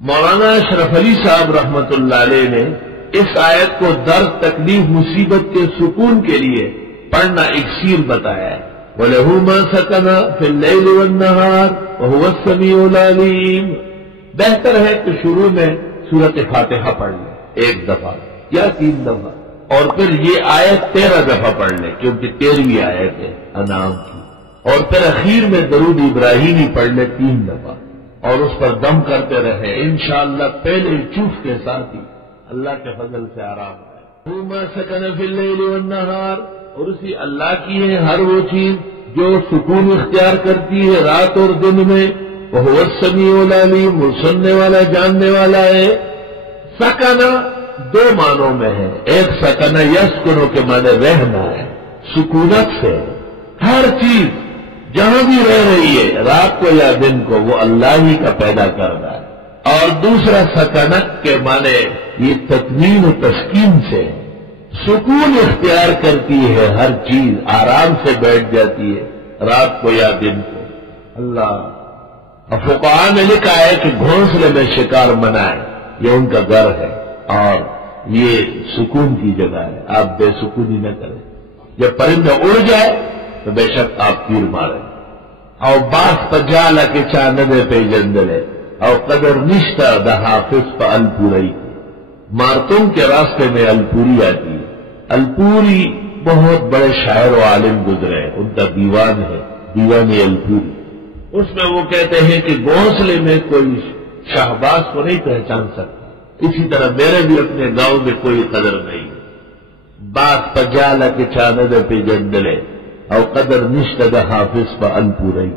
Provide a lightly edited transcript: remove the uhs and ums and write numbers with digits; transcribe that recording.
مولانا اشرف علی صاحب رحمت اللہ علیہ نے اس آیت کو درد تکلیف مصیبت کے سکون کے لیے پڑھنا اکسیر بتایا ہے۔ وَلَهُ مَا سَكَنَ فِي اللَّيْلِ وَالنَّهَارِ وَهُوَ السَّمِيعُ الْعَلِيمُ۔ بہتر ہے کہ شروع میں سورۃ فاتحہ پڑھ لیں 1 دفعہ یا 3 دفعہ، اور پھر یہ آیت 13 دفعہ پڑھ لیں کیونکہ 13ویں آیت ہے انعام کی، اور پھر اخیر میں درود ابراہیمی پڑھ لیں 3 دفعہ اور اس پر دم کرتے رہے، انشاءاللہ پہلے چوف کے ساتھ ہی اللہ کے فضل سے آرام ہے۔ وَمَا سَكَنَ فِي اللَّيْلِ وَالنَّهَارِ، اور اسی اللہ کی ہے ہر وہ چیز جو سکون اختیار کرتی ہے رات اور دن میں۔ وَهُوَ السَّمِيعُ الْعَلِيمُ، وہ سننے والا جاننے والا ہے۔ سکنا 2 معنوں میں ہے، ایک سکنا یسکنو کے معنی رہنا ہے، سکونت سے ہر چیز جہاں بھی رہ رہی ہے رات کو یا دن کو وہ اللہ ہی کا پیدا کر رہا ہے، اور دوسرا سکنت کے معنی یہ تطمین و تسکین سے سکون اختیار کرتی ہے، ہر چیز آرام سے بیٹھ جاتی ہے رات کو یا دن کو۔ اللہ فقہاء نے لکھا ہے کہ گھونسلے میں شکار منع ہے، یہ ان کا گھر ہے اور یہ سکون کی جگہ ہے، آپ بے سکونی نہ کریں۔ جب پرندہ اڑ جائے تو بے شک آپ تیر ماریں۔ اور باس پجالا کے چاندے پہ جندلے اور قدر نشتہ دا حافظ پہ الپوری، مارتون کے راستے میں الپوری آتی ہے۔ الپوری بہت بڑے شاعر و عالم گزرے، ان کا دیوان ہے، دیوان الپوری۔ اس میں وہ کہتے ہیں کہ گھونسلے میں کوئی شہباز کو نہیں پہچان سکتا، اسی طرح میرے بھی اپنے گاؤں میں کوئی قدر نہیں۔ باس پجالا کے چاندے پہ جندلے اور قدر نشتہ دا حافظ پہ الپوری۔